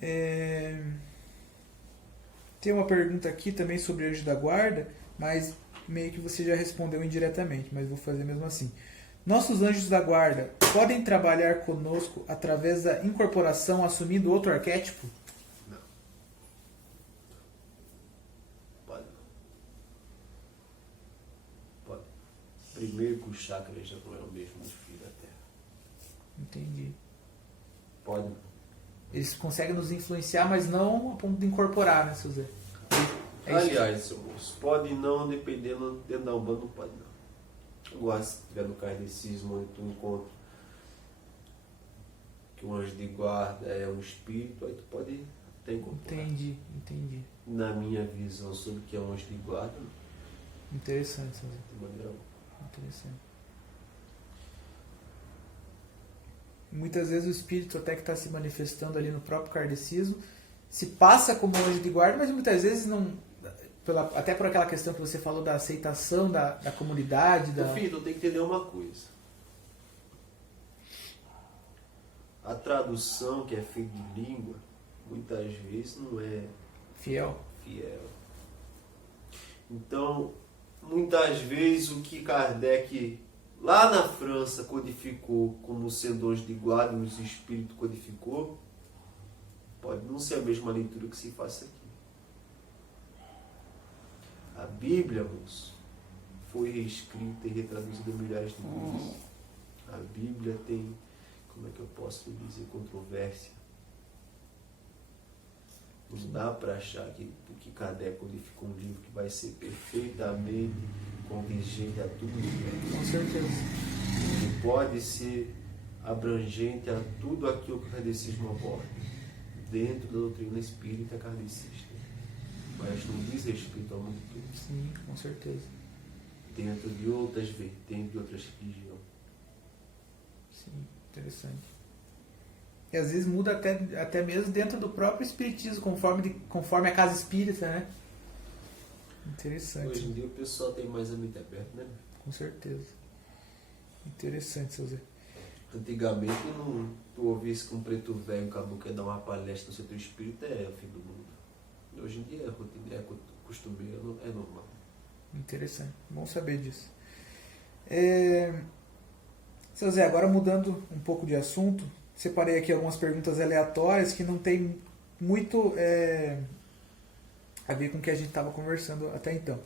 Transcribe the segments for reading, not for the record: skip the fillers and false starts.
É, Tem uma pergunta aqui também sobre anjo da guarda, mas meio que você já respondeu indiretamente, mas vou fazer mesmo assim. Nossos anjos da guarda podem trabalhar conosco através da incorporação assumindo outro arquétipo? Não. Pode não. Pode. Primeiro que o chakra já não é o mesmo do fio da Terra. Entendi. Pode não. Eles conseguem nos influenciar, mas não a ponto de incorporar, né, seu Zé? É isso. Aliás, seu moço, pode não, dependendo dentro da Umbanda, não pode não. Agora, se tiver no kardecismo, onde tu encontra que um anjo de guarda é um espírito, aí tu pode até incorporar. Entendi. Na minha visão sobre o que é um anjo de guarda, não, Interessante, seu Zé. de maneira alguma. Interessante. Muitas vezes o espírito até que está se manifestando ali no próprio kardecismo se passa como anjo de guarda, mas muitas vezes não... até por aquela questão que você falou da aceitação da comunidade. Meu filho, tu tem que entender uma coisa. A tradução que é feita de língua, muitas vezes não é Fiel. fiel. Então, muitas vezes o que Kardec lá na França codificou como sendo anjo de guarda e os espíritos codificou, pode não ser a mesma leitura que se faça aqui. A Bíblia, moço, foi reescrita e retraduzida milhares de vezes. A Bíblia tem, como é que eu posso dizer, controvérsia. Não dá para achar que porque Kardec codificou um livro que vai ser perfeitamente convergente a tudo que Com certeza. Ele pode ser abrangente a tudo aquilo que o kardecismo aborda, dentro da doutrina espírita kardecista. Mas não diz respeito ao mundo todo. Sim, com certeza. Dentro de outras vertentes, de outras religiões. Sim, interessante. E às vezes muda até mesmo dentro do próprio espiritismo, conforme a casa espírita, né? Interessante. Hoje em dia o pessoal tem mais a mente aberta, né? Com certeza. Interessante, seu Zé. Antigamente, tu ouvisse que um preto velho, um caboclo quer dar uma palestra no setor espírita, é o fim do mundo. Hoje em dia é rotina, é costumeiro, é normal. Interessante. Bom saber disso. Seu Zé, agora mudando um pouco de assunto, separei aqui algumas perguntas aleatórias que não tem muito a ver com o que a gente estava conversando até então.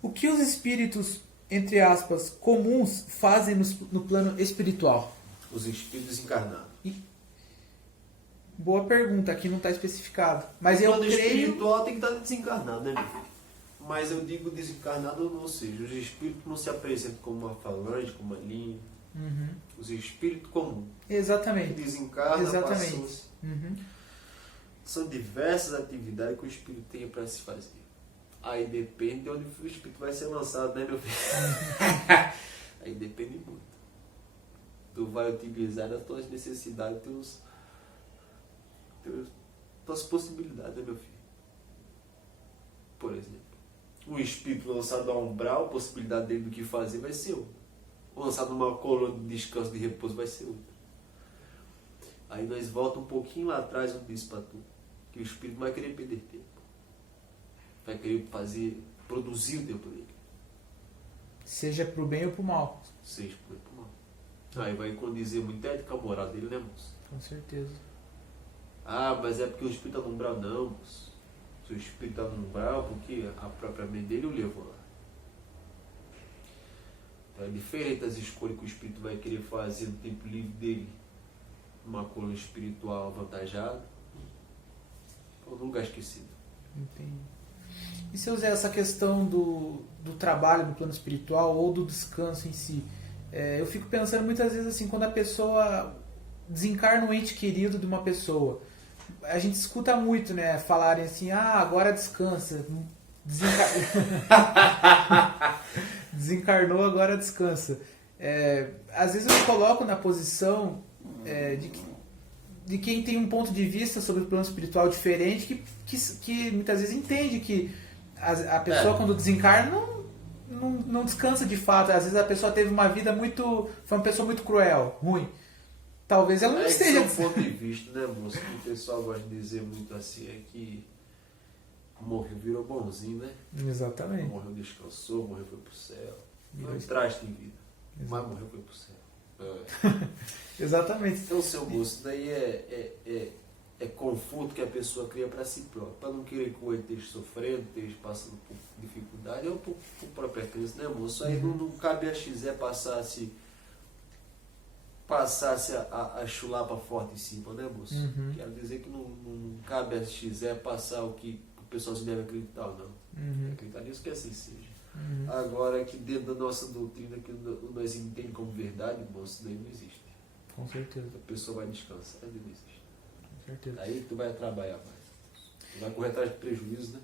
O que os espíritos, entre aspas, comuns fazem no plano espiritual? Os espíritos encarnados. Boa pergunta, aqui não está especificado. Mas eu O plano creio... espiritual tem que estar desencarnado, né, meu filho? Mas eu digo desencarnado, ou seja, os espíritos não se apresentam como uma falange, como uma linha. Uhum. Os espíritos comuns. Exatamente. Desencarna, Exatamente. passou-se. Uhum. São diversas atividades que o espírito tem para se fazer. Aí depende de onde o espírito vai ser lançado, né, meu filho? Aí depende muito. Tu vai utilizar as tuas necessidades, tuas possibilidades, né, meu filho? Por exemplo, um espírito lançado a umbral, a possibilidade dele do que fazer vai ser outra. Lançado numa colônia de descanso, de repouso, vai ser outra. Aí nós voltamos um pouquinho lá atrás, eu disse para tu, que o espírito vai querer perder tempo. Vai querer produzir o tempo dele. Seja pro bem ou pro mal. Seja por aí, por mal. Aí vai condizer muito a ética moral dele, né, moço? Com certeza. Ah, mas é porque o espírito está no umbral, não, moço. Se o espírito está no umbral, porque a própria mente dele o levou lá. Então é diferente das escolhas que o espírito vai querer fazer no tempo livre dele. Uma coluna espiritual avantajada. Ou num lugar esquecido. Entendi. E se eu usar essa questão do trabalho no plano espiritual ou do descanso em si, eu fico pensando muitas vezes assim, quando a pessoa desencarna um ente querido de uma pessoa, a gente escuta muito, né, falarem assim, agora descansa, desencarnou, agora descansa. Às vezes eu me coloco na posição de quem tem um ponto de vista sobre o plano espiritual diferente, que muitas vezes entende que a pessoa quando desencarna não descansa de fato. Às vezes a pessoa teve uma vida foi uma pessoa muito cruel, ruim. talvez ela não esteja... Esse é um ponto de vista, né, moço? O pessoal gosta de dizer muito assim, é que morreu, virou bonzinho, né? Exatamente. Morreu, descansou, morreu, foi pro céu. Virou Não traste em vida. Exato. Mas morreu, foi pro céu. Exatamente. Então, seu moço, daí é conforto que a pessoa cria para si própria. Para não querer que o outro esteja sofrendo, esteja passando por dificuldade, ou por própria crença, né, moço? Aí não cabe a XE passasse a chulapa forte em cima, né, moço? Quero dizer que não cabe a XE passar o que o pessoal se deve acreditar ou não. Acreditar nisso que assim seja. Agora, que dentro da nossa doutrina, que nós entendemos como verdade, moço, isso daí não existe. Com certeza. A pessoa vai descansar, não existe. Com certeza. Aí tu vai trabalhar mais. Tu vai correr atrás de prejuízo, né?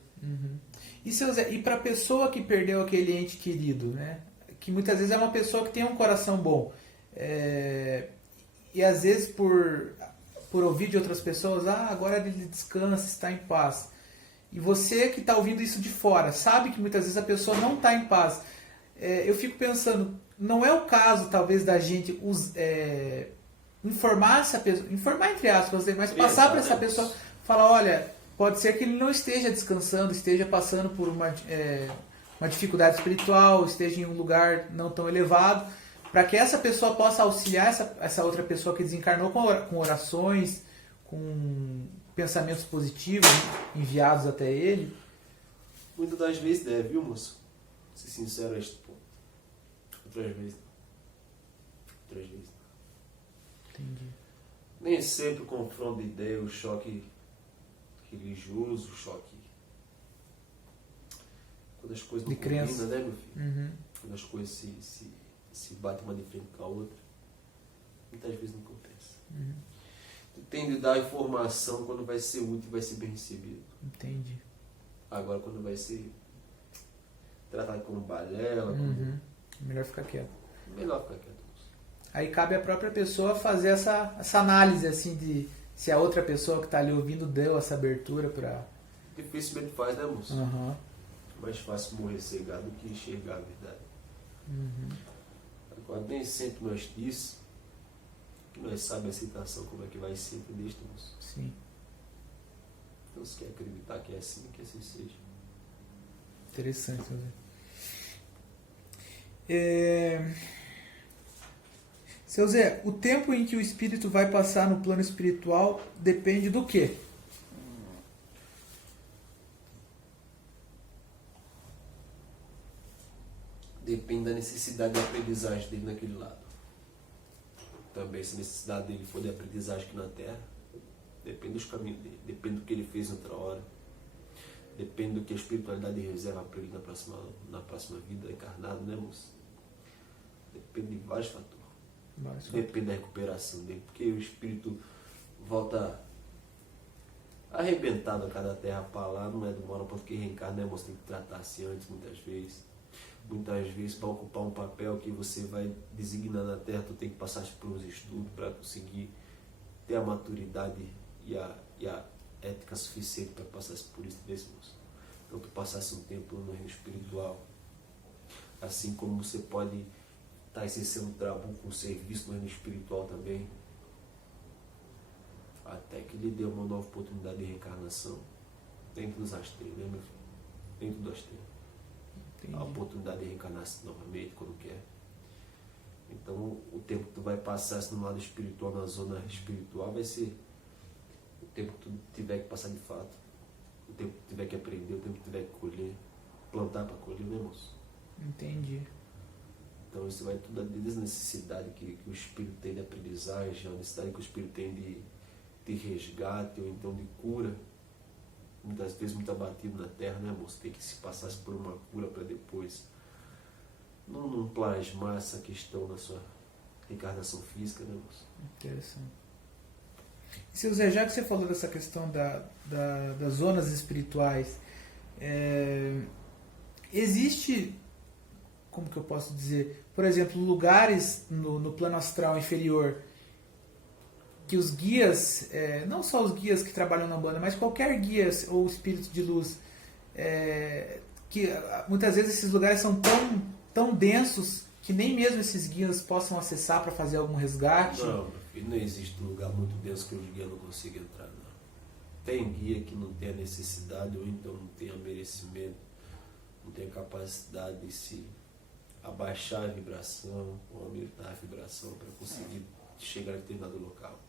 E, seu Zé, e para a pessoa que perdeu aquele ente querido, né? Que muitas vezes é uma pessoa que tem um coração bom, e às vezes por ouvir de outras pessoas, agora ele descansa, está em paz. E você que está ouvindo isso de fora, sabe que muitas vezes a pessoa não está em paz. Eu fico pensando, não é o caso talvez da gente informar essa pessoa, informar entre aspas, mas passar para essa pessoa, falar, olha, pode ser que ele não esteja descansando, esteja passando por uma dificuldade espiritual, esteja em um lugar não tão elevado, para que essa pessoa possa auxiliar essa outra pessoa que desencarnou com orações, com pensamentos positivos enviados até ele. Muitas das vezes deve, viu, moço? Ser sincero a este ponto. Outras vezes não. Outras vezes não. Entendi. Nem sempre o confronto de ideia, o choque religioso, o choque... Quando as coisas não combinam, né, meu filho? Quando as coisas se batem uma de frente com a outra, muitas vezes não compensa. Tu tem de dar informação quando vai ser útil e vai ser bem recebido. Entendi. Agora, quando vai ser tratado como balela, Melhor ficar quieto. melhor ficar quieto. Aí cabe à própria pessoa fazer essa análise assim de se a outra pessoa que está ali ouvindo deu essa abertura para... Dificilmente faz, né, moço? Mais fácil morrer cegado do que enxergar a verdade. Agora, nem sempre nós diz que nós sabemos a situação como é que vai ser, entendeu, moço? Sim. Então, se quer acreditar que é assim, que assim seja. Interessante, Zé. Seu Zé, o tempo em que o espírito vai passar no plano espiritual depende do quê? Depende da necessidade de aprendizagem dele naquele lado. Também, se a necessidade dele for de aprendizagem aqui na Terra, depende dos caminhos dele, depende do que ele fez outra hora, depende do que a espiritualidade reserva para ele na próxima vida encarnado, né, moço? Depende de vários fatores. Depende da recuperação dele, porque o espírito volta arrebentado a cada terra para lá, não é de uma hora para outra que reencarna, né, moço? Tem que tratar-se antes, muitas vezes. Muitas vezes, para ocupar um papel que você vai designar na Terra, tu tem que passar por uns estudos para conseguir ter a maturidade e a ética suficiente para passar por isso mesmo. Então, tu passasse um tempo no reino espiritual, assim como você pode estar exercendo um trabalho com serviço no reino espiritual também, até que lhe dê uma nova oportunidade de reencarnação dentro dos asteiros, né, meu filho? Dentro do asteiro. A oportunidade de reencarnar novamente quando quer. Então, o tempo que tu vai passar no lado espiritual, na zona espiritual, vai ser o tempo que tu tiver que passar de fato, o tempo que tu tiver que aprender, o tempo que tu tiver que colher, plantar para colher, né, moço? Entendi. Então, isso vai tudo desde a necessidade que o espírito tem de aprendizagem, a necessidade que o espírito tem de resgate ou então de cura. Muitas vezes muito abatido na Terra, né, moço? Tem que se passar por uma cura para depois não plasmar essa questão na sua reencarnação física, né, moço? Interessante. E, seu Zé, já que você falou dessa questão das zonas espirituais, existe, como que eu posso dizer, por exemplo, lugares no plano astral inferior que os guias, não só os guias que trabalham na banda, mas qualquer guia ou espírito de luz, que muitas vezes esses lugares são tão densos que nem mesmo esses guias possam acessar para fazer algum resgate? Não, meu filho, não existe um lugar muito denso que os guias não consigam entrar, não. Tem guia que não tem a necessidade ou então não tem a merecimento, não tem a capacidade de se abaixar a vibração ou aumentar a vibração para conseguir chegar a determinado local.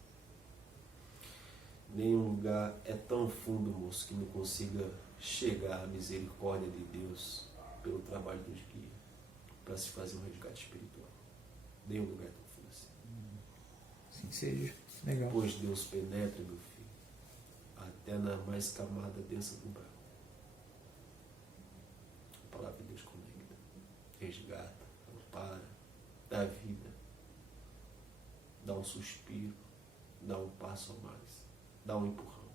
Nenhum lugar é tão fundo, moço, que não consiga chegar à misericórdia de Deus pelo trabalho dos guias para se fazer um resgate espiritual. Nenhum lugar é tão fundo assim. Sim, seja. Legal. Pois Deus penetra, meu filho, até na mais camada densa do umbral. A palavra de Deus conecta, resgata, ampara, dá vida, dá um suspiro, dá um passo a mais, dá um empurrão.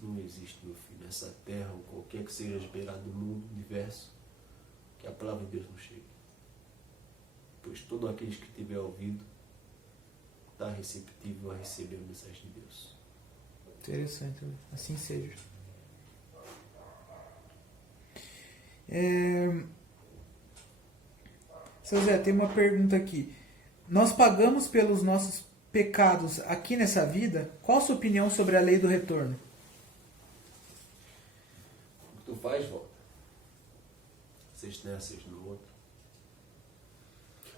Não existe, meu filho, nessa terra, ou qualquer que seja as beiradas do mundo, universo, que a palavra de Deus não chegue. Pois todo aquele que tiver ouvido está receptível a receber a mensagem de Deus. Interessante, assim seja. Seu Zé, tem uma pergunta aqui. Nós pagamos pelos nossos pecados aqui nessa vida? Qual a sua opinião sobre a lei do retorno? O que tu faz, volta. Vocês nessa, vocês no outro.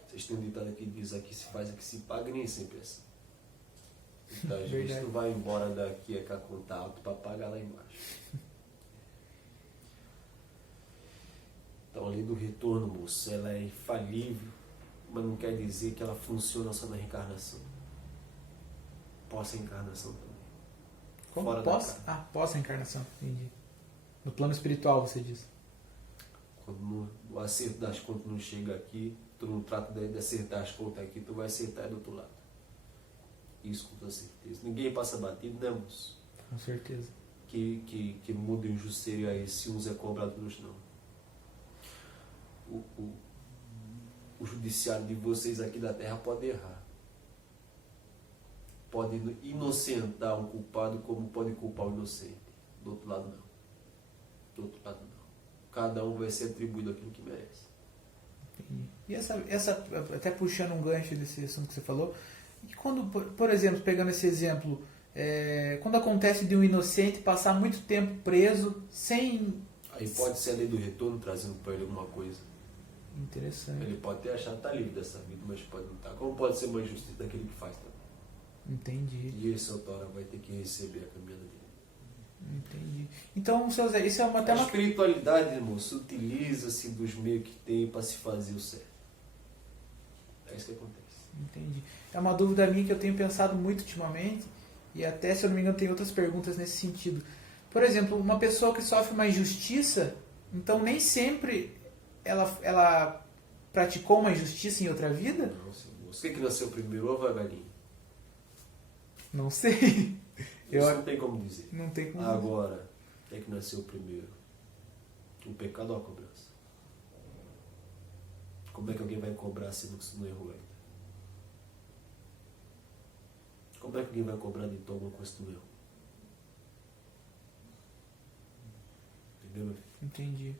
Vocês têm um ditado aqui que diz: aqui se faz, aqui se paga, e nem sempre é assim. Então, às vezes tu vai embora daqui com a conta alta para pagar lá embaixo. Então a lei do retorno, moço, ela é infalível, mas não quer dizer que ela funciona só na reencarnação. Pós-reencarnação também. Como? Fora Pós-reencarnação, entendi. No plano espiritual, você diz. Quando o acerto das contas não chega aqui, tu não trata de acertar as contas aqui, tu vai acertar do outro lado. Isso com toda certeza. Ninguém passa batido, né, moço? Com certeza. Que muda o injusticeiro aí, se uns é cobrado, outros não. O judiciário de vocês aqui da terra pode errar. Pode inocentar um culpado como pode culpar o inocente. Do outro lado não. Do outro lado não. Cada um vai ser atribuído aquilo que merece. Entendi. E essa até puxando um gancho desse assunto que você falou, e quando, por exemplo, pegando esse exemplo, quando acontece de um inocente passar muito tempo preso sem... Aí pode ser a lei do retorno trazendo para ele alguma coisa. Interessante. Ele pode ter achado que está livre dessa vida, mas pode não estar. Como pode ser uma injustiça daquele que faz também. Entendi. E esse autora vai ter que receber a caminhada dele. Entendi. Então, seu Zé, isso é até A uma... espiritualidade, moço, utiliza-se dos meios que tem para se fazer o certo. É isso que acontece. Entendi. É uma dúvida minha que eu tenho pensado muito ultimamente, e até, se eu não me engano, tem outras perguntas nesse sentido. Por exemplo, uma pessoa que sofre uma injustiça, então nem sempre ela praticou uma injustiça em outra vida? Não, senhor. Você que nasceu primeiro ou a galinha? Não sei. Isso não tem como dizer. Não tem como Agora, quem é que nasceu primeiro? O pecado ou a cobrança? Como é que alguém vai cobrar sendo que isso não errou ainda? Como é que alguém vai cobrar de alguma coisa que não errou? Entendeu, meu filho? Entendi.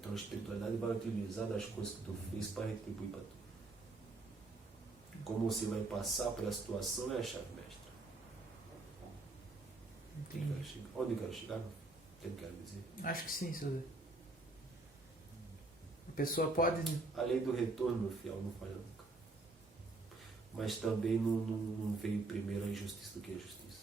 Então a espiritualidade vai utilizar das coisas que tu fez para retribuir para tu. Como você vai passar pela situação é a chave mestra. Entendi. Onde eu quero chegar? O que eu quero dizer? Acho que sim, seu Zé. A pessoa pode... A lei do retorno, meu fiel, não falha nunca. Mas também não veio primeiro a injustiça do que a justiça.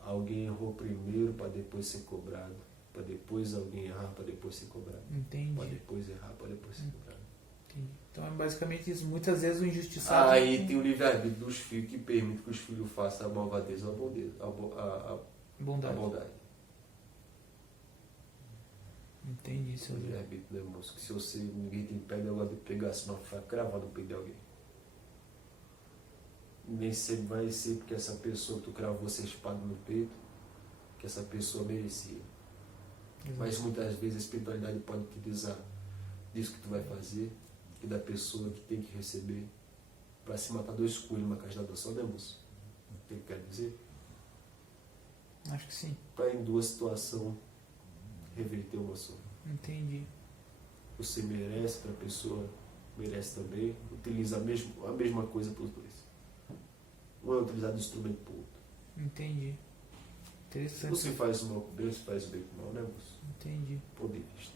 Alguém errou primeiro para depois ser cobrado. Para depois alguém errar, para depois ser cobrado. Entendi. Para depois errar, para depois ser cobrado. Entendi. Então é basicamente isso. Muitas vezes o injustiçado... Aí tem o livre-arbítrio dos filhos que permite que os filhos façam a malvadeza ou a Bondade. bondade. Entendi, seu O Zé. livre-arbítrio, né, moço? Que se você, ninguém te impede agora de pegar, senão ficar cravado no peito de alguém. Nem sempre vai ser porque essa pessoa que tu cravou essa espada no peito, que essa pessoa merecia. Mas muitas vezes a espiritualidade pode utilizar disso que tu vai fazer e da pessoa que tem que receber para se matar dois coelhos numa cajadada só, né, moço? O que eu quero dizer? Acho que sim. Para em duas situações reverter uma só. Entendi. Você merece, outra pessoa merece também. Utiliza a mesma coisa para os dois. Um é utilizado de instrumento para o outro. Entendi. Interessante. Você faz o mal com Deus, você faz o bem com o mal, né, moço? Entendi. Ponto de vista.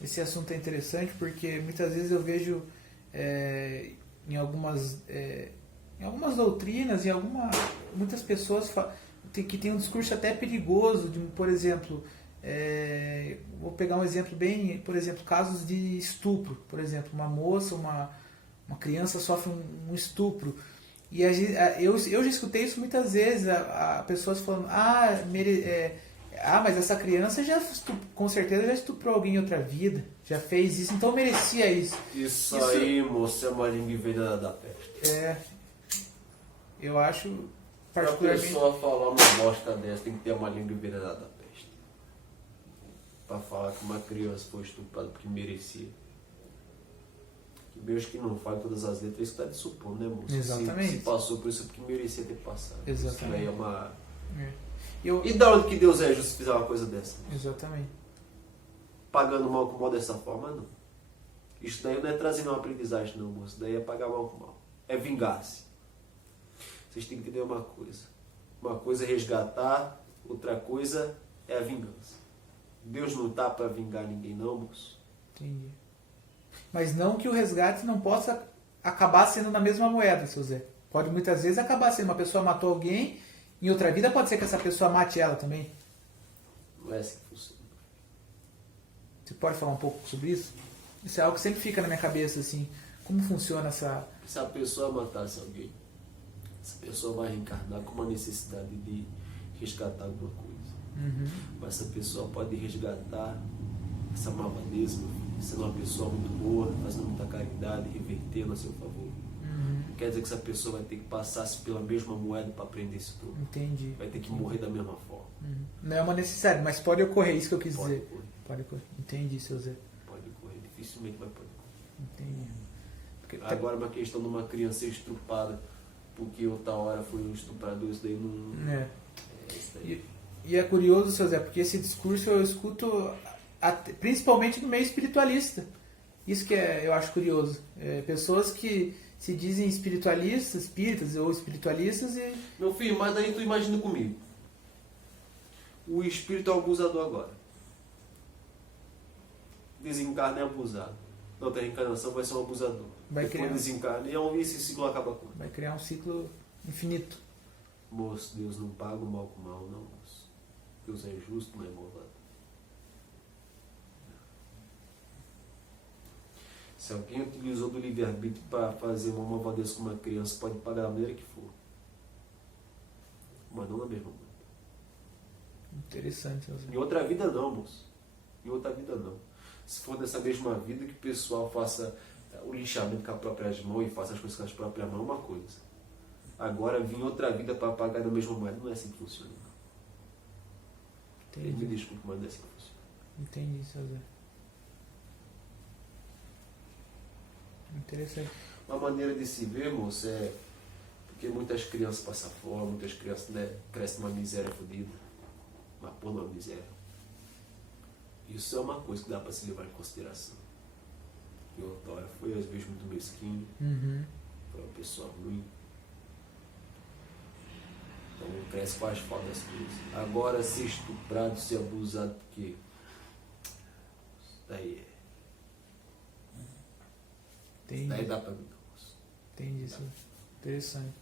Esse assunto é interessante porque muitas vezes eu vejo em algumas doutrinas, muitas pessoas que têm um discurso até perigoso, por exemplo, vou pegar um exemplo por exemplo, casos de estupro, por exemplo, uma moça, uma criança sofre um estupro. E eu já escutei isso muitas vezes, a pessoas falando, mas essa criança com certeza já estuprou alguém em outra vida, já fez isso, então merecia isso. Isso aí, moço, é uma língua envenenada da peste. Eu acho particularmente... Pra pessoa falar uma bosta dessa, tem que ter uma língua envenenada da peste. Pra falar que uma criança foi estuprada porque merecia. Que Deus que não faz todas as letras, isso está de supor, né, moço? Exatamente. Se passou por isso porque merecia ter passado. Exatamente. Isso aí é uma... E da onde que Deus é justo se fizer uma coisa dessa? Exatamente. Pagando mal com mal dessa forma, não. Isso daí não é trazer uma aprendizagem, não, moço. Isso daí é pagar mal com mal. É vingar-se. Vocês têm que entender uma coisa. Uma coisa é resgatar, outra coisa é a vingança. Deus não está para vingar ninguém, não, moço. Entendi. Mas não que o resgate não possa acabar sendo na mesma moeda, seu Zé. Pode muitas vezes acabar sendo uma pessoa matou alguém, em outra vida pode ser que essa pessoa mate ela também. Não é assim que funciona. Você pode falar um pouco sobre isso? Isso é algo que sempre fica na minha cabeça, assim. Como funciona essa... Se a pessoa matasse alguém, essa pessoa vai reencarnar com uma necessidade de resgatar alguma coisa. Uhum. Mas essa pessoa pode resgatar essa malvadeza, meu filho, sendo uma pessoa muito boa, fazendo muita caridade, revertendo a seu favor. Não quer dizer que essa pessoa vai ter que passar pela mesma moeda para aprender isso tudo. Entendi. Vai ter que morrer da mesma forma. Não é uma necessidade, mas pode ocorrer, isso que eu quis Pode dizer. ocorrer. Pode ocorrer. Entendi, seu Zé. Pode ocorrer, dificilmente vai poder ocorrer. Entendi. Porque Agora uma questão de uma criança ser estrupada porque outra hora foi um estuprador, isso daí não... isso daí. E é curioso, seu Zé, porque esse discurso eu escuto principalmente no meio espiritualista. Isso que eu acho curioso. Pessoas que se dizem espiritualistas, espíritas ou espiritualistas e... Meu filho, mas daí tu imagina comigo. O espírito é o abusador agora. Desencarna é abusado. Na outra reencarnação vai ser um abusador. Depois desencarna e esse ciclo acaba com. Vai criar um ciclo infinito. Moço, Deus não paga o mal com o mal, não, moço. Deus é justo, não é malvado. Se alguém utilizou do livre-arbítrio para fazer uma malvadeza com uma criança, pode pagar da maneira que for. Mas não na mesma maneira. Interessante. Em outra vida não, moço. Em outra vida não. Se for nessa mesma vida, que o pessoal faça o lixamento com as próprias mãos e faça as coisas com as próprias mãos, é uma coisa. Agora, vir em outra vida para pagar da mesma moeda, não é assim que funciona. Entendi. Me desculpe, mas não é assim que funciona. Entendi, seu Zé. Interessante. Uma maneira de se ver, moço, é porque muitas crianças passam fome, muitas crianças, né, crescem numa miséria fodida, uma miséria. Isso é uma coisa que dá para se levar em consideração. Que o autor foi às vezes muito mesquinho, foi uma pessoa ruim. Então cresce com as faltas das coisas. Agora ser estuprado, ser abusado, porque daí Entendi. daí dá para vida. Entendi isso. Interessante.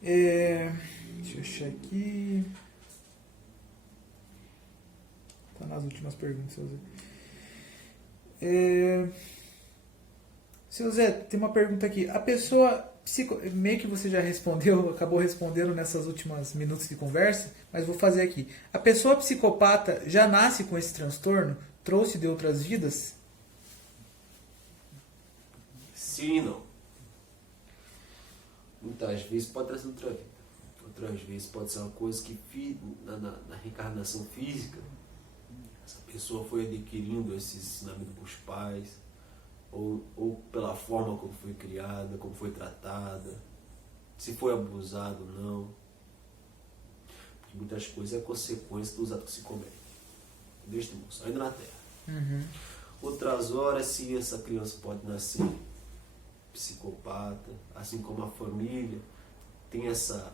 Deixa eu achar aqui. Tá nas últimas perguntas, seu Zé. Seu Zé, tem uma pergunta aqui. A pessoa meio que você já respondeu, acabou respondendo nessas últimas minutos de conversa, mas vou fazer aqui. A pessoa psicopata já nasce com esse transtorno? Trouxe de outras vidas? Sim e não. Muitas vezes pode trazer outra vida. Outras vezes pode ser uma coisa que na reencarnação física, essa pessoa foi adquirindo esse ensinamento dos pais, ou pela forma como foi criada, como foi tratada, se foi abusado ou não. Que muitas coisas é consequência dos atos que se cometem. Deste moço, ainda na terra. Uhum. Outras horas, sim, essa criança pode nascer psicopata, assim como a família tem essa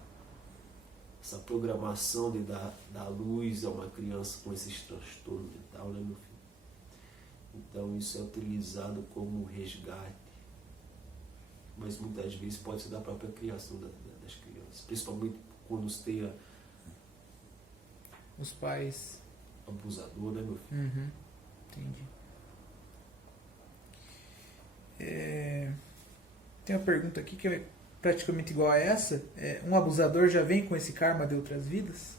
programação de dar luz a uma criança com esses transtornos mental, né, meu filho? Então isso é utilizado como resgate, mas muitas vezes pode ser da própria criação das crianças, principalmente quando se tem Os pais. abusador, né, meu filho? Uhum. Entendi. Tem uma pergunta aqui que é praticamente igual a essa. Um abusador já vem com esse karma de outras vidas?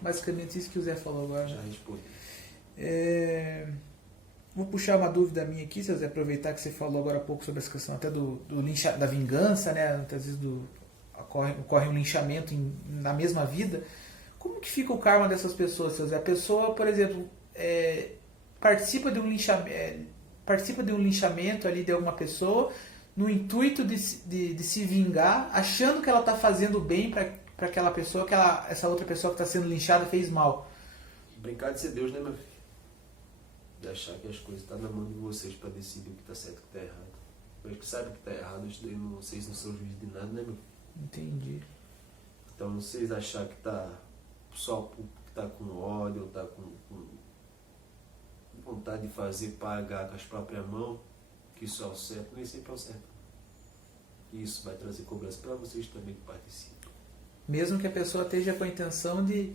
Basicamente isso que o Zé falou agora. Já respondi. Vou puxar uma dúvida minha aqui, se Zé, aproveitar que você falou agora há pouco sobre essa questão até da vingança, né? Muitas vezes ocorre um linchamento na mesma vida. Como que fica o karma dessas pessoas, seu Zé? A pessoa, por exemplo, participa de um linchamento ali de alguma pessoa no intuito de se vingar, achando que ela está fazendo bem para aquela pessoa, que essa outra pessoa que está sendo linchada fez mal. Brincar de ser Deus, né, meu filho? De achar que as coisas estão na mão de vocês para decidir o que está certo e o que está errado. Mas que sabe que está errado, isso daí vocês não são juízes de nada, né, meu filho? Entendi. Então, vocês achar que está só porque está com ódio ou está com vontade de fazer pagar com as próprias mãos, que isso é o certo, nem sempre é o certo. E isso vai trazer cobrança para vocês também que participam. Mesmo que a pessoa esteja com a intenção de...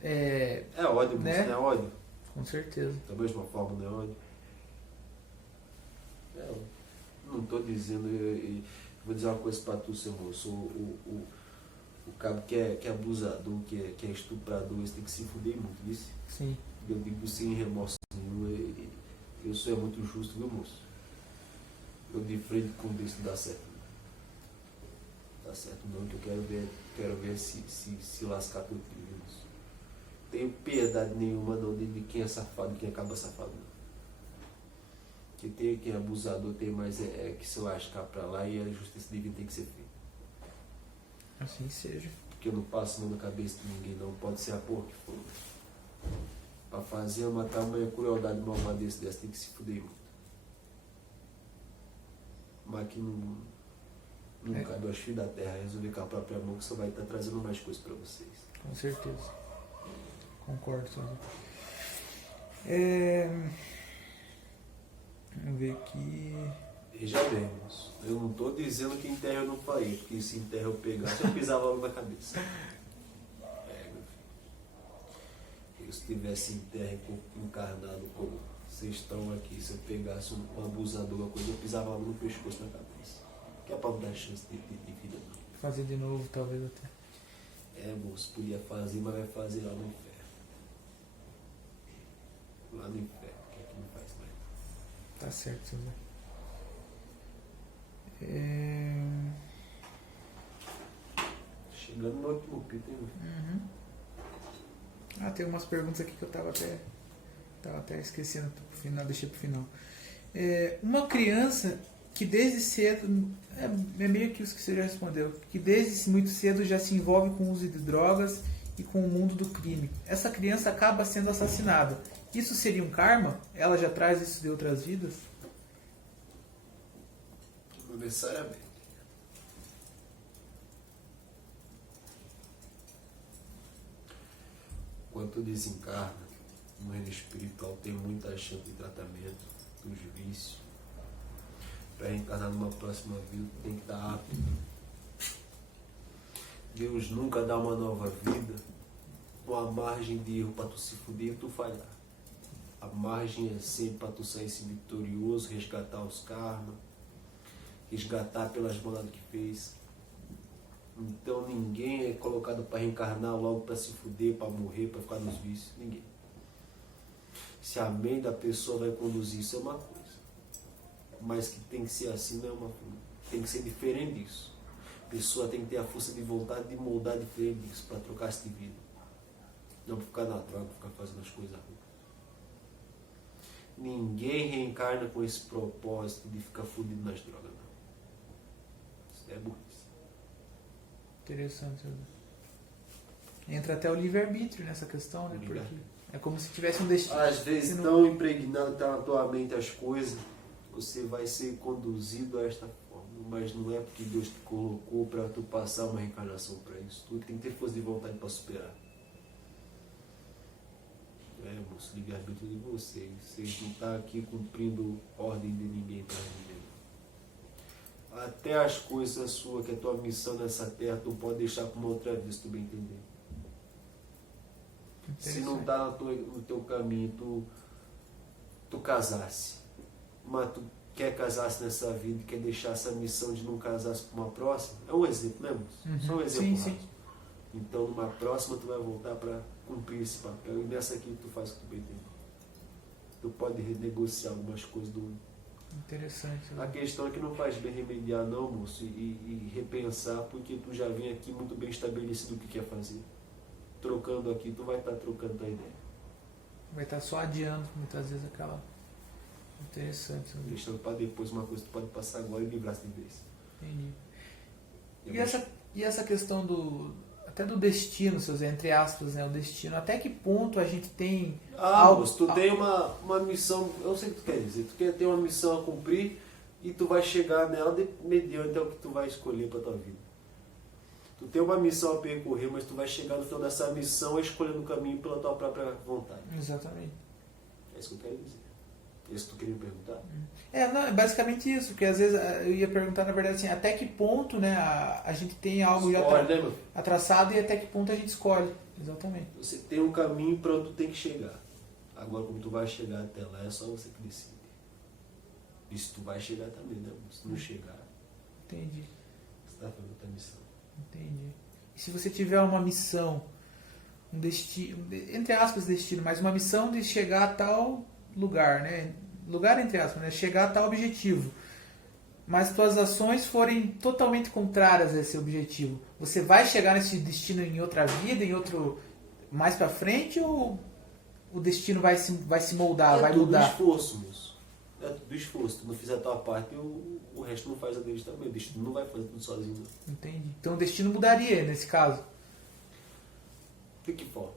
É ódio, né? Não é ódio? Com certeza. Da mesma forma, não é ódio? Não estou dizendo... vou dizer uma coisa para tu, seu moço. O cabo que é abusador, que é estuprador, esse tem que se fuder muito, viu? Sim. Eu digo sem remorso nenhum. Eu sou muito justo, viu, moço? Eu de frente com Deus não dá certo. Não dá certo não, que eu quero ver se lascar tudo, viu, moço? Não tenho piedade nenhuma não de quem é safado e quem acaba safado. Não. Que tem quem é abusador, tem mais que se lascar pra lá e a justiça divina tem que ser feita. Assim seja. Porque eu não passo mão na cabeça de ninguém, não. Pode ser a porra que for. Pra fazer uma tamanha crueldade malvada dessa tem que se fuder muito. Mas que não cabe aos filhos da terra resolver com a própria mão, que só vai estar trazendo mais coisas pra vocês. Com certeza. Concordo, Zé. Vamos ver aqui. Veja bem, moço. Eu não estou dizendo que em terra eu não faria, porque se em terra eu pegasse, eu pisava logo na cabeça. Meu filho. Eu, se estivesse em terra em corpo encarnado como vocês estão aqui, se eu pegasse um abusador, alguma coisa, eu pisava logo no pescoço na cabeça. Que é para me dar chance de vida, não. Fazer de novo, talvez até. Moço, podia fazer, mas vai fazer lá no inferno. Lá no inferno, que aqui não faz mais. Tá certo, seu Zé. Chegando no último pito, hein? Uhum. Tem umas perguntas aqui que eu tava até esquecendo pro final, deixei pro final. Uma criança que desde cedo, é meio que isso que você já respondeu, que desde muito cedo já se envolve com o uso de drogas e com o mundo do crime. Essa criança acaba sendo assassinada. Isso seria um karma? Ela já traz isso de outras vidas? Não necessariamente. Quando desencarna, no reino espiritual tem muita chance de tratamento dos vícios. Para reencarnar numa próxima vida tem que estar apto. Deus nunca dá uma nova vida com a margem de erro para tu se fuder e tu falhar. A margem é sempre para tu sair vitorioso, resgatar os karmas, resgatar pelas maldades que fez. Então ninguém é colocado para reencarnar logo para se fuder, para morrer, para ficar nos vícios. Ninguém. Se a mente da pessoa vai conduzir, isso é uma coisa. Mas que tem que ser assim não é uma coisa. Tem que ser diferente disso. A pessoa tem que ter a força de vontade de moldar diferente disso para trocar-se de vida. Não para ficar na droga, ficar fazendo as coisas ruins. Ninguém reencarna com esse propósito de ficar fudido nas drogas, não. Isso é burrice. Interessante, seu Zé. Entra até o livre-arbítrio nessa questão, né? Porque Livre-arbítrio. é como se tivesse um destino. Às vezes, tão impregnado tá na tua mente as coisas, você vai ser conduzido a esta forma. Mas não é porque Deus te colocou para tu passar uma reencarnação para isso. Tu tem que ter força de vontade para superar. Moço, livre-arbítrio de vocês. Vocês não estão aqui cumprindo ordem de ninguém para ninguém. Até as coisas suas, que é a tua missão nessa terra, tu pode deixar para uma outra vida, se tu bem entender. Se não está no teu caminho, tu casasse, mas tu quer casar-se nessa vida, quer deixar essa missão de não casar-se para uma próxima, é um exemplo, né, moço? Só um exemplo. Sim. Então, numa próxima, tu vai voltar para cumprir esse papel, e nessa aqui tu faz o que tu bem entender. Tu pode renegociar algumas coisas do... Interessante. A questão é que não faz bem remediar não, moço, e repensar, porque tu já vem aqui muito bem estabelecido o que quer fazer. Trocando aqui, tu vai estar trocando tua ideia. Vai estar só adiando, muitas vezes, aquela... Interessante. Deixando para depois uma coisa que tu pode passar agora e livrar-se de vez. Entendi. E essa questão até do destino, seus entre aspas, né? O destino, até que ponto a gente tem... Moço, tu tem uma missão, eu sei o que tu quer dizer, tu quer ter uma missão a cumprir e tu vai chegar nela mediante o que tu vai escolher para tua vida. Tu tem uma missão a percorrer, mas tu vai chegar no final dessa missão escolhendo o caminho pela tua própria vontade. Exatamente. É isso que eu quero dizer. É isso que tu queria me perguntar? Não, é basicamente isso, porque às vezes eu ia perguntar, na verdade, assim, até que ponto, né, a gente tem algo já traçado e até que ponto a gente escolhe. Exatamente. Você tem um caminho para onde tu tem que chegar. Agora, como tu vai chegar até lá, é só você que decide. E se tu vai chegar também, né? Se não chegar, Entendi. você está fazendo outra missão. Entendi. E se você tiver uma missão, um destino, entre aspas destino, mas uma missão de chegar a tal lugar, né? Lugar entre aspas, né? Chegar a tal objetivo. Mas suas ações forem totalmente contrárias a esse objetivo. Você vai chegar nesse destino em outra vida, em outro mais pra frente, ou o destino vai se moldar, vai mudar? É tudo esforço, moço. É tudo esforço. Se tu não fizer a tua parte, o resto não faz a deles também. O destino não vai fazer tudo sozinho. Não. Entendi. Então o destino mudaria nesse caso. De que forma?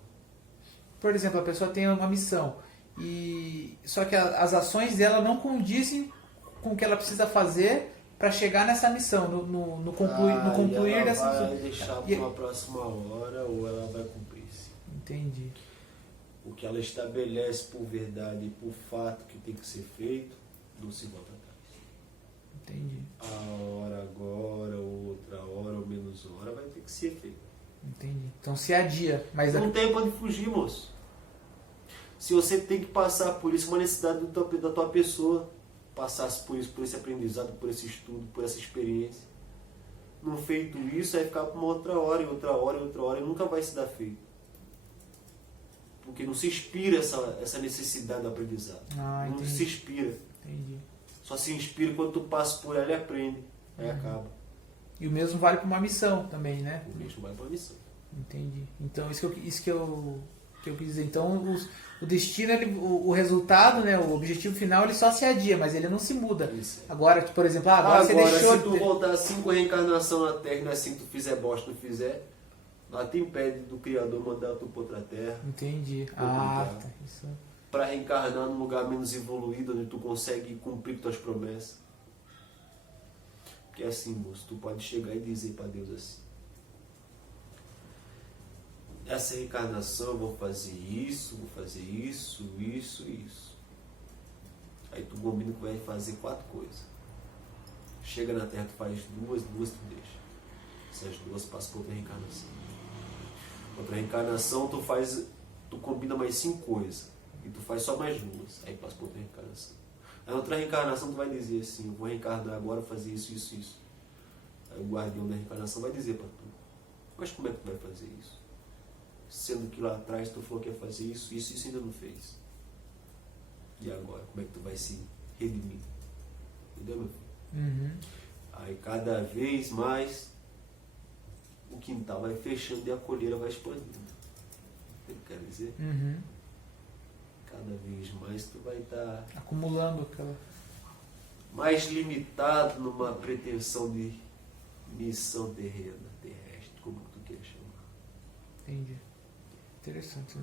Por exemplo, a pessoa tem uma missão, só que as ações dela não condizem com o que ela precisa fazer para chegar nessa missão, no concluir dessa missão. Ela vai deixar para uma próxima hora ou ela vai cumprir-se. Entendi. O que ela estabelece por verdade e por fato que tem que ser feito, não se volta atrás. Entendi. A hora agora, outra hora ou menos hora vai ter que ser feito. Entendi. Então se adia. Mas não tem para onde fugir, moço. Se você tem que passar por isso, uma necessidade da tua pessoa passasse por isso, por esse aprendizado, por esse estudo, por essa experiência. Não feito isso, vai ficar para uma outra hora, e outra hora, e outra hora, e nunca vai se dar feito. Porque não se inspira essa necessidade do aprendizado. Não entendi. se inspira. Entendi. Só se inspira quando tu passa por ela e aprende. Aí acaba. E o mesmo vale para uma missão também, né? O mesmo vale para a missão. Entendi. Então isso que eu quis dizer. Então o destino, o resultado, né, o objetivo final, ele só se adia, mas ele não se muda. Isso. Agora, por exemplo, agora você deixou... se tu voltar 5 reencarnações na Terra e não é assim que tu fizer bosta, não fizer, nada te impede do Criador mandar tu para outra Terra. Entendi. Isso. Para reencarnar num lugar menos evoluído, onde tu consegue cumprir tuas promessas. Porque assim, moço, tu pode chegar e dizer para Deus assim: essa reencarnação eu vou fazer isso, isso. Aí tu combina que vai fazer 4 coisas. Chega na Terra, tu faz duas tu deixa. Essas 2 passam para outra reencarnação. Outra reencarnação tu combina mais 5 coisas. E tu faz só mais 2. Aí passa para outra reencarnação. Aí outra reencarnação tu vai dizer assim: eu vou reencarnar agora, fazer isso. Aí o guardião da reencarnação vai dizer para tu: mas como é que tu vai fazer isso? Sendo que lá atrás tu falou que ia fazer isso ainda não fez. E agora, como é que tu vai se redimir? Entendeu, meu filho? Aí cada vez mais o quintal vai fechando e a colheira vai expandindo. Entendeu o que eu quero dizer? Cada vez mais tu vai estar acumulando aquela... mais limitado numa pretensão de missão terrestre, como tu queira chamar. Entendi. Interessante.